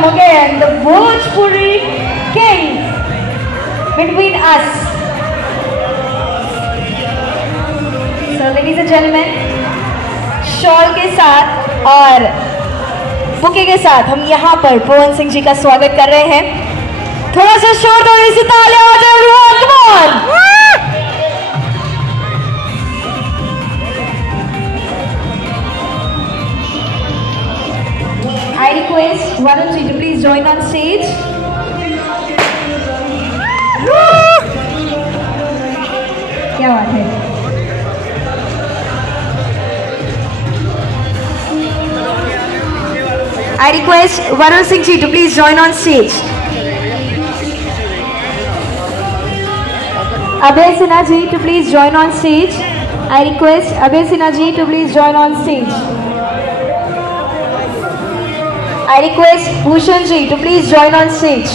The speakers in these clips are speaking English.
welcome again the Bhojpuri Kings between us. So ladies and gentlemen, shawl के साथ और bouquet के साथ हम यहाँ पर पवन सिंह जी का स्वागत कर रहे हैं। थोड़ा सा शोर, थोड़ी सी तालियां हो जाए everyone, come on! I request Varun ji to please join on stage. क्या बात है? I request Varun Singh ji to please join on stage. Abhay Sinha ji to please join on stage. I request Abhay Sinha ji to please join on stage. I request Bhushan ji to please join on stage.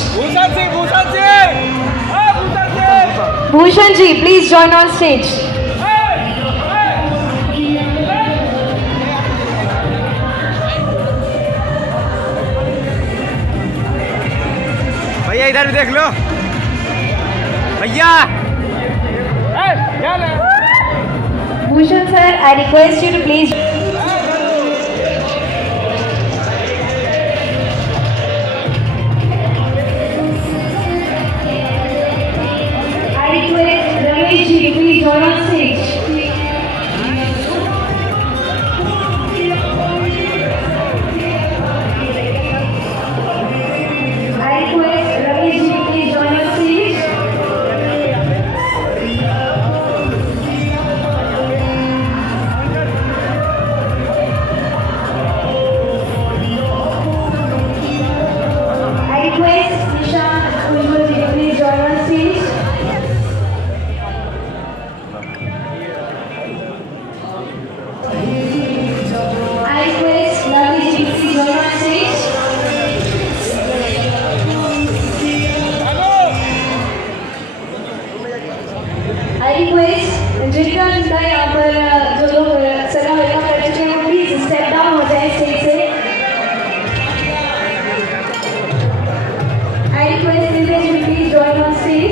Bhushan ji, please join on stage. भैया इधर भी देख लो भैया। Bhushan sir, I request you to please. Please join on stage. I request Ramesh ji, please join on stage. I request Nishan Ujjwal ji, please join on stage. I request जिनका जिनका यहाँ पर जो लोग सगा वेलकम कर चुके हैं वो प्लीज स्टेप डाउन हो जाए स्टेज से। I request Divya ji please join on stage.